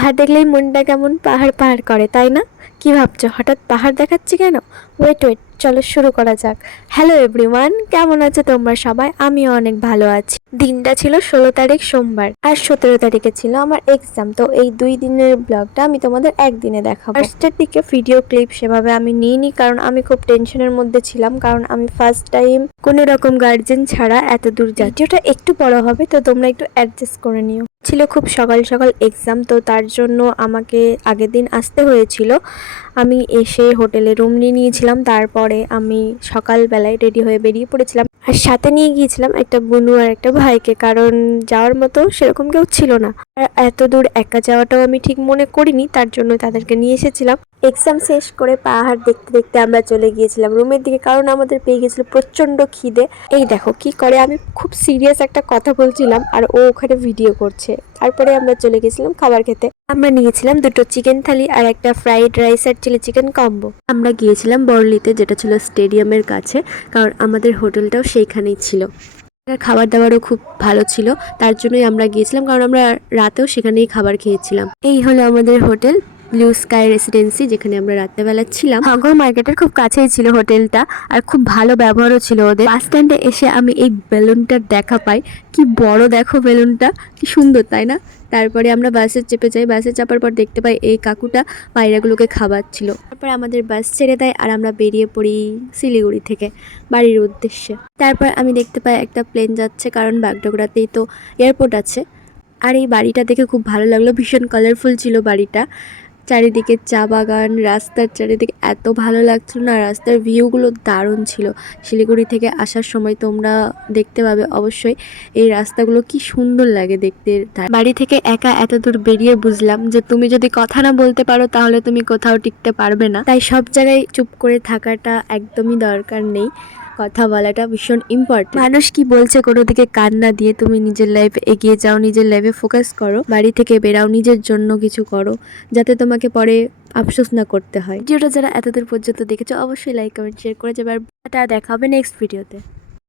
পাহাড় দেখলেই মনটা কেমন পাহাড় পাহাড় করে, তাই না? কি ভাবছো হঠাৎ পাহাড় দেখাচ্ছি কেন? ওয়েট ওয়েট, চলো শুরু করা যাক। হ্যালো এভরিওয়ান, কেমন আছো তোমরা সবাই? আমিও অনেক ভালো আছি। দিনটা ছিল 16 তারিখ সোমবার, আর 17 তারিখে ছিল আমার এক্সাম। তো এই 2 দিনের ব্লগটা আমি তোমাদের একদিনে দেখাবো। ফার্স্টের দিকে ভিডিও ক্লিপ সেভাবে আমি নিইনি, কারণ আমি খুব টেনশনের মধ্যে ছিলাম, কারণ আমি ফার্স্ট টাইম কোনো রকম গার্জেন ছাড়া এত দূর যাই। ভিডিওটা একটু বড় হবে, তো তোমরা একটু অ্যাডজাস্ট করে নিও। ছিল খুব সকাল সকাল এক্সাম, তো তার জন্য আমাকে আগের দিন আসতে হয়েছিল। আমি এসে হোটেলে রুম নিয়ে নিয়েছিলাম, তারপরে আমি সকালবেলায় রেডি হয়ে বেরিয়ে পড়েছিলাম। আর সাথে নিয়ে গিয়েছিলাম একটা বোনু আর একটা ভাইকে, কারণ যাওয়ার মতো সেরকম কেউ ছিল না। আর এত দূর একা যাওয়াটাও আমি ঠিক মনে করিনি, তার জন্য তাদেরকে নিয়ে এসেছিলাম। এক্সাম শেষ করে পাহাড় দেখতে দেখতে আমরা চলে গিয়েছিলাম রুমের দিকে, কারণ আমাদের পেয়ে গেছিল প্রচন্ড খিদে। এই দেখো কি করে, আমি খুব সিরিয়াস একটা কথা বলছিলাম আর ও ওখানে ভিডিও করছে। তারপরে আমরা চলে গেছিলাম খাবার খেতে। আমরা নিয়েছিলাম 2টো চিকেন থালি আর একটা ফ্রাইড রাইস আর চিলি চিকেন কম্বো। আমরা গিয়েছিলাম বর্লিতে, যেটা ছিল স্টেডিয়ামের কাছে, কারণ আমাদের হোটেলটাও সেইখানেই ছিল। খাবার দাবারও খুব ভালো ছিল, তার জন্যই আমরা গিয়েছিলাম, কারণ আমরা রাতেও সেখানেই খাবার খেয়েছিলাম। এই হলো আমাদের হোটেল ব্লু স্কাই রেসিডেন্সি, যেখানে আমরা রাত্রেবেলা ছিলাম। হাঙ্গর মার্কেটের খুব কাছেই ছিল হোটেলটা, আর খুব ভালো ব্যবহারও ছিল ওদের। বাস স্ট্যান্ডে এসে আমি এই বেলুনটার দেখা পাই। কি বড় দেখো বেলুনটা, কি সুন্দর তাই না? তারপরে আমরা বাসে চেপে যাই। বাসে চাপার পর দেখতে পাই এই কাকুটা পায়রাগুলোকে খাওয়াচ্ছিল। তারপরে আমাদের বাস ছেড়ে দেয় আর আমরা বেরিয়ে পড়ি শিলিগুড়ি থেকে বাড়ির উদ্দেশ্যে। তারপর আমি দেখতে পাই একটা প্লেন যাচ্ছে, কারণ বাগডোগরাতেই তো এয়ারপোর্ট আছে। আর এই বাড়িটা দেখে খুব ভালো লাগলো, ভীষণ কালারফুল ছিল বাড়িটা। চারিদিকে চা বাগান, রাস্তার চারিদিকে এত ভালো লাগছিল না, রাস্তার ভিউগুলো দারুণ ছিল। শিলিগুড়ি থেকে আসার সময় তোমরা দেখতে পাবে অবশ্যই এই রাস্তাগুলো কি সুন্দর লাগে দেখতে। বাড়ি থেকে একা এত দূর বেরিয়ে বুঝলাম যে তুমি যদি কথা না বলতে পারো তাহলে তুমি কোথাও টিকতে পারবে না। তাই সব জায়গায় চুপ করে থাকাটা একদমই দরকার নেই, কথা বলাটা ভীষণ ইম্পর্টেন্ট। মানুষ কি বলছে কোনো দিকে কান না দিয়ে তুমি নিজের লাইফে এগিয়ে যাও, নিজের লাইফে ফোকাস করো, বাড়ি থেকে বেরাও, নিজের জন্য কিছু করো, যাতে তোমাকে পরে আফসোস না করতে হয়। ভিডিওটা যারা এতদূর পর্যন্ত দেখেছো অবশ্যই লাইক কমেন্ট শেয়ার করে যাবে। আর দেখা হবে নেক্সট ভিডিওতে।